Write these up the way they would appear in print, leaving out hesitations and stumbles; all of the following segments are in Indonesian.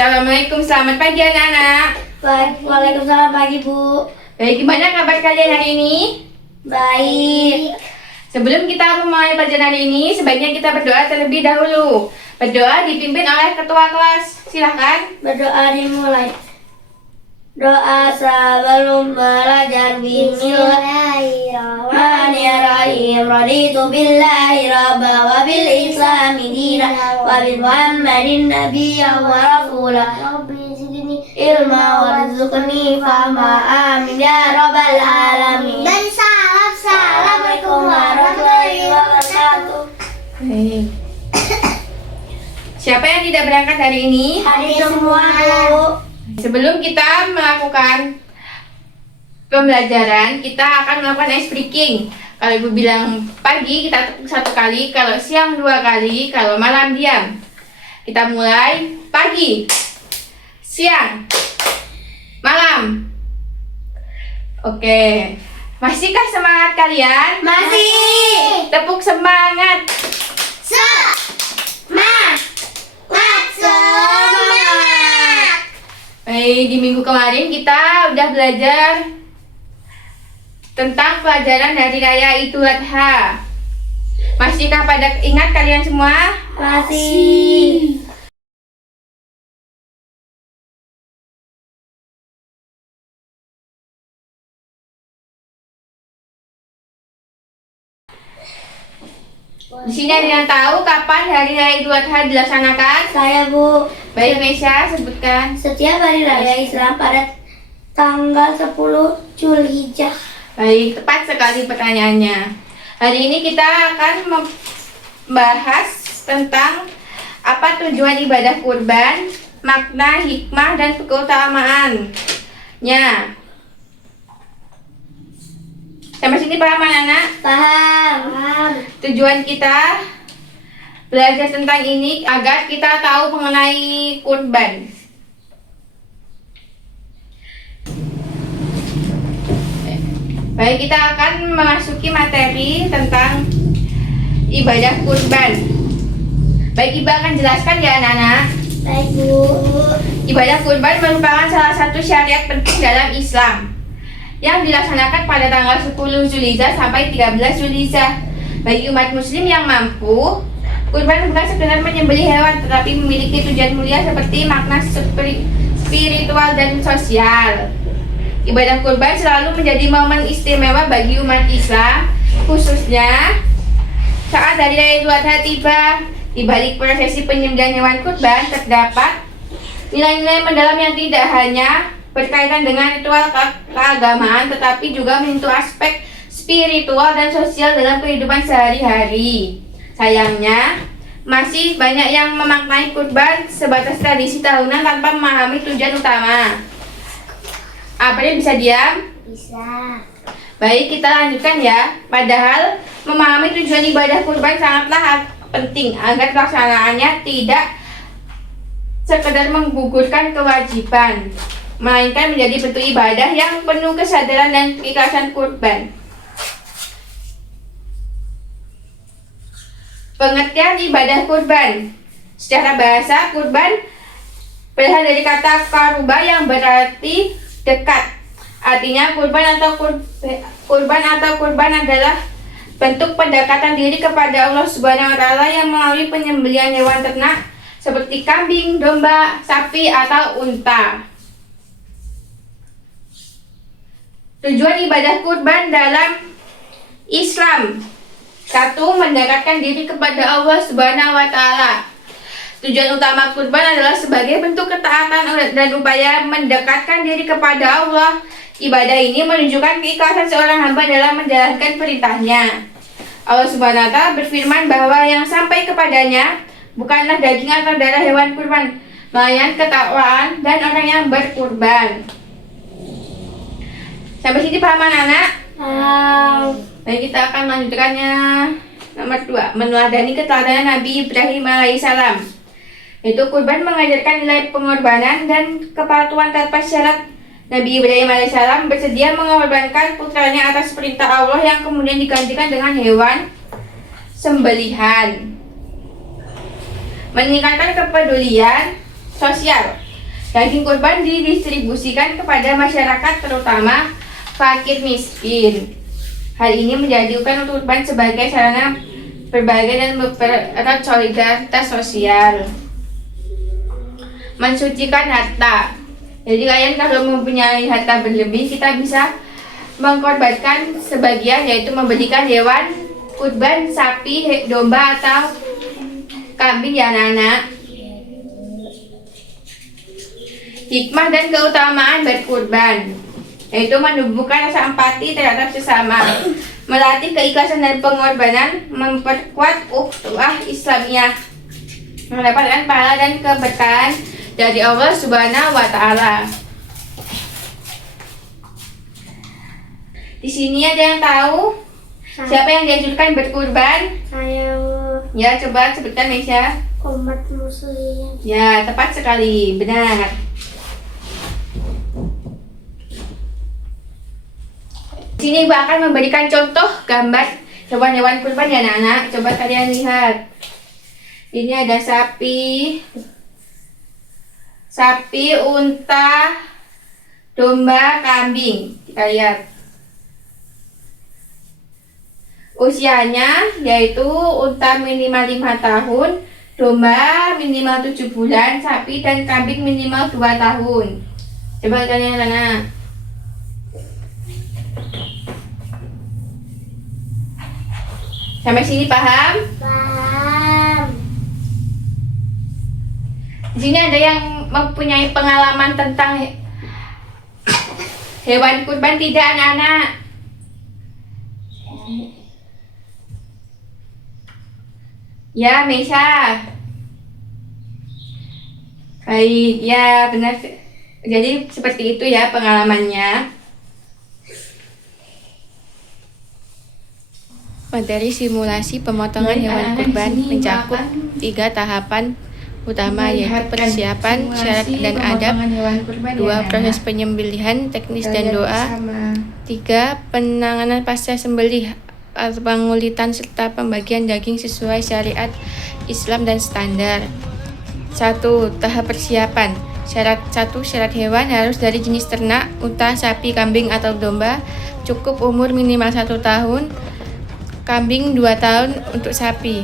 Assalamualaikum, selamat pagi anak-anak. Waalaikumsalam pagi Bu. Baik, gimana kabar kalian hari ini? Baik. Sebelum kita memulai pelajaran hari ini, sebaiknya kita berdoa terlebih dahulu. Berdoa dipimpin oleh ketua kelas. Silahkan. Berdoa dimulai. Doa sebelum belajar. Bismillahirrahmanirrahim. Raditu billahi rabba wa bil islami dina wa bil muhammadin nabiyya wa rasula. Rabbi zidni ilma warzuqni fahma. Amin ya rabbal alamin. Dan salam. Assalamualaikum warahmatullahi wabarakatuh. Baik. Siapa yang tidak berangkat hari ini? Hari semua Bu. Sebelum kita melakukan pembelajaran, kita akan melakukan ice breaking. Kalau ibu bilang pagi, kita tepuk 1 kali. Kalau siang 2 kali. Kalau malam diam. Kita mulai pagi, siang, malam. Oke. Masihkah semangat kalian? Masih. Tepuk semangat. Semangat. Baik, di minggu kemarin kita udah belajar tentang pelajaran Hari Raya Idul Adha. Masihkah pada ingat kalian semua? Masih. Di sini ada yang tahu kapan Hari Raya Idul Adha dilaksanakan? Saya Bu. Baik, Mesya, sebutkan. Setiap hari raya Islam pada tanggal 10 Zulhijjah. Baik, tepat sekali pertanyaannya. Hari ini kita akan membahas tentang apa tujuan ibadah kurban, makna, hikmah, dan keutamaannya. Sampai sini paham anak-anak? Paham. Tujuan kita belajar tentang ini agar kita tahu mengenai kurban. Baik, kita akan memasuki materi tentang ibadah kurban. Baik, Ibu akan jelaskan ya anak-anak. Baik Bu. Ibadah kurban merupakan salah satu syariat penting dalam Islam yang dilaksanakan pada tanggal 10 Zulhijjah sampai 13 Zulhijjah. Bagi umat muslim yang mampu, kurban bukan sekedar menyembelih hewan, tetapi memiliki tujuan mulia seperti makna spiritual dan sosial. Ibadah kurban selalu menjadi momen istimewa bagi umat Islam, khususnya saat Hari Raya Idul Adha tiba. Di balik prosesi penyembelihan hewan kurban terdapat nilai-nilai mendalam yang tidak hanya berkaitan dengan ritual keagamaan, tetapi juga menyentuh aspek spiritual dan sosial dalam kehidupan sehari-hari. Sayangnya, masih banyak yang memaknai kurban sebatas tradisi tahunan tanpa memahami tujuan utama. Apa dia bisa diam? Bisa. Baik, kita lanjutkan ya. Padahal memahami tujuan ibadah kurban sangatlah penting agar pelaksanaannya tidak sekedar menggugurkan kewajiban, melainkan menjadi bentuk ibadah yang penuh kesadaran dan keikhlasan kurban. Pengertian ibadah kurban. Secara bahasa, kurban berasal dari kata karuba yang berarti dekat. Artinya kurban atau kurban adalah bentuk pendekatan diri kepada Allah Subhanahu wa taala yang melalui penyembelihan hewan ternak seperti kambing, domba, sapi atau unta. Tujuan ibadah kurban dalam Islam: 1. Mendekatkan diri kepada Allah Subhanahu wa taala. Tujuan utama kurban adalah sebagai bentuk ketaatan dan upaya mendekatkan diri kepada Allah. Ibadah ini menunjukkan keikhlasan seorang hamba dalam menjalankan perintahnya. Allah Subhanahu wa taala berfirman bahwa yang sampai kepadanya bukanlah daging atau darah hewan kurban, melainkan ketakwaan dan orang yang berkurban. Sampai sini paham anak-anak? Baik, kita akan melanjutkannya. Nomor 2, meneladani keteladanan Nabi Ibrahim alaihissalam. Itu kurban mengajarkan nilai pengorbanan dan kepatuhan tanpa syarat. Nabi Ibrahim alaihissalam bersedia mengorbankan putranya atas perintah Allah yang kemudian digantikan dengan hewan sembelihan. Meningkatkan kepedulian sosial. Daging kurban didistribusikan kepada masyarakat terutama fakir miskin. Hal ini menjadikan kurban sebagai sarana berbagi dan mempererat solidaritas sosial. Mensucikan harta. Jadi kalian kalau mempunyai harta berlebih, kita bisa mengkorbankan sebagian, yaitu memberikan hewan kurban, sapi, domba atau kambing ya anak-anak. Hikmah dan keutamaan berkurban, yaitu menumbuhkan rasa empati terhadap sesama, melatih keikhlasan dan pengorbanan, memperkuat ukhuwah Islamiyah, mendapatkan pahala dan keberkahan dari Allah Subhanahu wa Ta'ala. Di sini ada yang tahu siapa yang dianjurkan berkurban? Saya Ya, coba sebutkan Mesya. umat muslim. Ya, tepat sekali, benar. Di sini Ibu akan memberikan contoh gambar hewan-hewan kurban ya anak-anak. Coba kalian lihat. Ini ada sapi, unta, domba, kambing. Kita lihat. Usianya yaitu unta minimal 5 tahun, domba minimal 7 bulan, sapi dan kambing minimal 2 tahun. Coba kalian lihat. Sampai sini paham? Paham. Di sini ada yang mempunyai pengalaman tentang hewan kurban tidak anak-anak? Ya, Mesya. Baik, ya benar. Jadi seperti itu ya pengalamannya. Materi simulasi pemotongan hewan kurban mencakup 3 tahapan utama, yaitu persiapan, syarat dan adab, 2 proses penyembelihan, teknis dan doa, 3 penanganan pasca sembelih, pengulitan serta pembagian daging sesuai syariat Islam dan standar. 1. Tahap persiapan. Syarat hewan harus dari jenis ternak, unta, sapi, kambing atau domba, cukup umur minimal 1 tahun, kambing 2 tahun untuk sapi,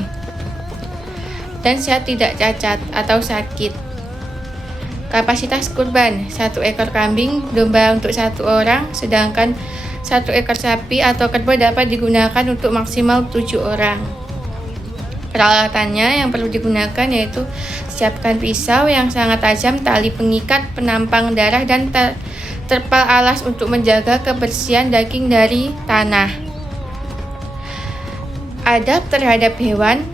dan sehat tidak cacat atau sakit. Kapasitas kurban 1 ekor kambing domba untuk 1 orang, sedangkan 1 ekor sapi atau kerbau dapat digunakan untuk maksimal 7 orang. Peralatannya yang perlu digunakan yaitu siapkan pisau yang sangat tajam, tali pengikat, penampang darah, dan terpal alas untuk menjaga kebersihan daging dari tanah. Adab terhadap hewan.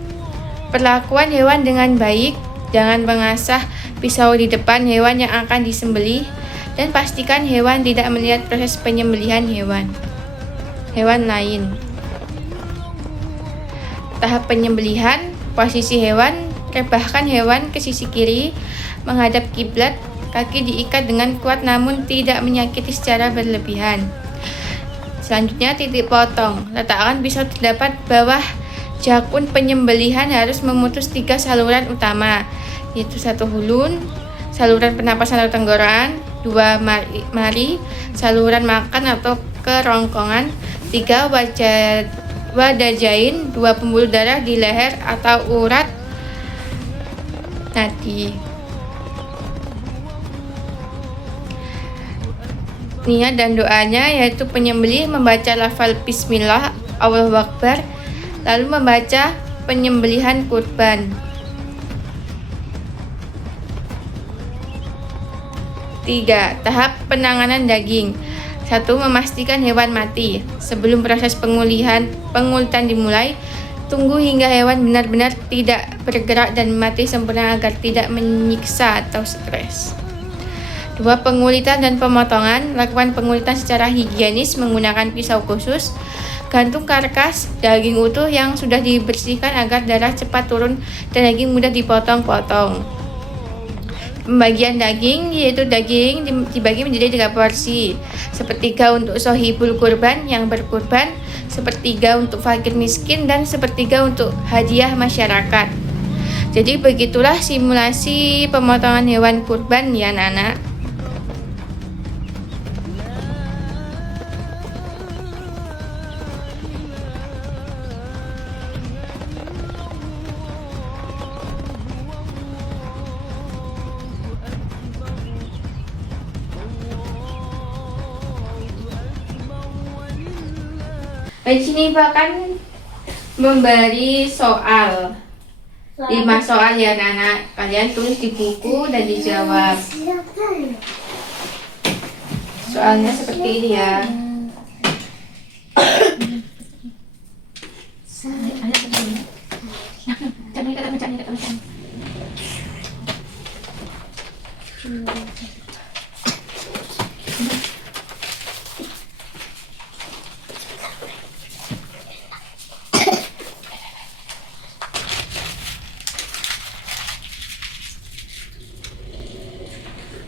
Perlakuan hewan dengan baik, jangan mengasah pisau di depan hewan yang akan disembelih, dan pastikan hewan tidak melihat proses penyembelihan hewan lain. Tahap penyembelihan. Posisi hewan, rebahkan hewan ke sisi kiri menghadap kiblat, kaki diikat dengan kuat namun tidak menyakiti secara berlebihan. Selanjutnya titik potong. Letakkan pisau terdapat bawah jakun penyembelihan, harus memutus 3 saluran utama, yaitu 1 hulun, saluran pernapasan atau tenggorokan, 2 mari, saluran makan atau kerongkongan, 3 wadajain, 2 pembuluh darah di leher atau urat nadi. Niat dan doanya yaitu penyembelih membaca lafal Bismillah, Allahu Akbar, lalu membaca penyembelihan kurban. 3. Tahap penanganan daging. 1. Memastikan hewan mati. Sebelum proses pengulitan dimulai, tunggu hingga hewan benar-benar tidak bergerak dan mati sempurna agar tidak menyiksa atau stres. 2. Pengulitan dan pemotongan. Lakukan pengulitan secara higienis menggunakan pisau khusus. Gantung karkas daging utuh yang sudah dibersihkan agar darah cepat turun dan daging mudah dipotong-potong. Pembagian daging, yaitu daging dibagi menjadi 3 porsi, sepertiga untuk sohibul kurban yang berkurban, sepertiga untuk fakir miskin, dan sepertiga untuk hadiah masyarakat. Jadi begitulah simulasi pemotongan hewan kurban ya anak-anak. Di sini bahkan memberi soal 5 soal ya anak-anak. Kalian tulis di buku dan dijawab. Soalnya seperti ini ya.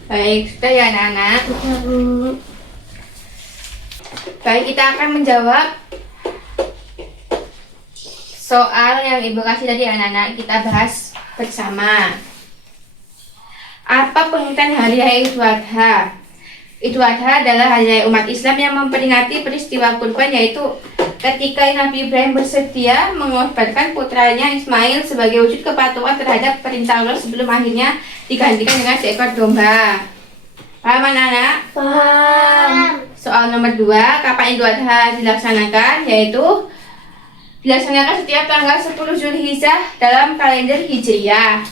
Baik, sudah ya anak-anak. Baik, kita akan menjawab soal yang ibu kasih tadi anak-anak. Kita bahas bersama. Apa pengertian hari raya Idul Adha? Idul Adha adalah hari raya umat Islam yang memperingati peristiwa kurban, yaitu ketika Nabi Ibrahim bersedia mengorbankan putranya Ismail sebagai wujud kepatuhan terhadap perintah Allah sebelum akhirnya digantikan dengan seekor domba. Paham anak-anak? Paham. Soal nomor 2, kapan Idul Adha dilaksanakan? Yaitu dilaksanakan setiap tanggal 10 Zulhijjah dalam kalender Hijriah.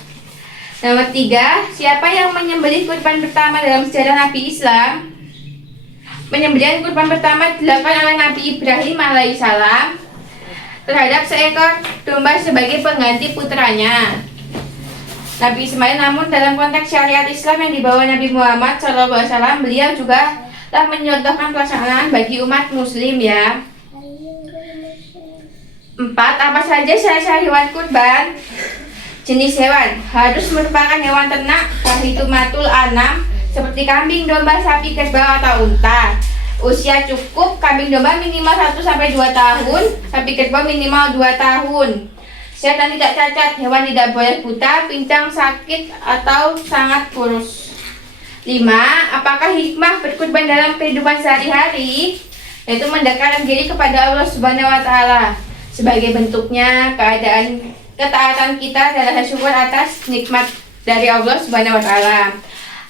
Nomor 3, siapa yang menyembelih kurban pertama dalam sejarah Nabi Islam? Penyembelihan kurban pertama dilakukan oleh Nabi Ibrahim alaihissalam terhadap seekor domba sebagai pengganti putranya Nabi Ismail. Namun dalam konteks syariat Islam yang dibawa Nabi Muhammad SAW, beliau juga telah menyontohkan pelaksanaan bagi umat muslim ya. 4, apa saja syarat hewan kurban? Jenis hewan harus merupakan hewan ternak, bahitumatul anam, seperti kambing, domba, sapi, kerbau atau unta. Usia cukup, kambing domba minimal 1-2 tahun, sapi kerbau minimal 2 tahun. Sehat dan tidak cacat, hewan tidak boleh buta, pincang, sakit, atau sangat kurus. 5, apakah hikmah berkurban dalam kehidupan sehari-hari? Yaitu mendekatkan diri kepada Allah Subhanahu wa Ta'ala. Sebagai bentuknya ketaatan kita dan rasa syukur atas nikmat dari Allah Subhanahu wa Ta'ala.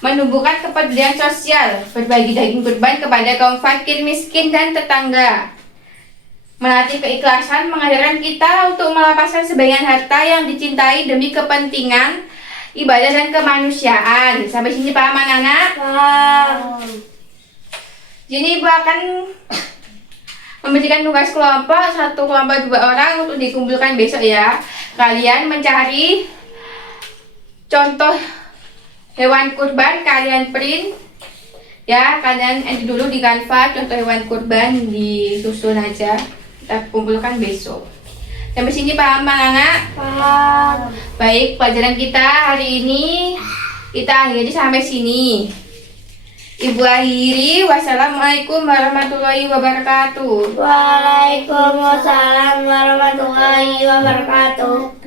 Menumbuhkan kepedulian sosial, berbagi daging kurban kepada kaum fakir, miskin, dan tetangga. Melatih keikhlasan, mengajarkan kita untuk melepaskan sebagian harta yang dicintai demi kepentingan ibadah dan kemanusiaan. Sampai sini paham anak-anak? Paham. Jadi ibu akan memberikan tugas kelompok, 1 kelompok 2 orang untuk dikumpulkan besok ya. Kalian mencari contoh hewan kurban, kalian print ya, kalian edit dulu di Canva contoh hewan kurban, disusun aja, kita kumpulkan besok. Sampai sini paham anak? Paham. Baik, pelajaran kita hari ini kita akhiri sampai sini. Ibu akhiri, wassalamualaikum warahmatullahi wabarakatuh. Waalaikumsalam warahmatullahi wabarakatuh.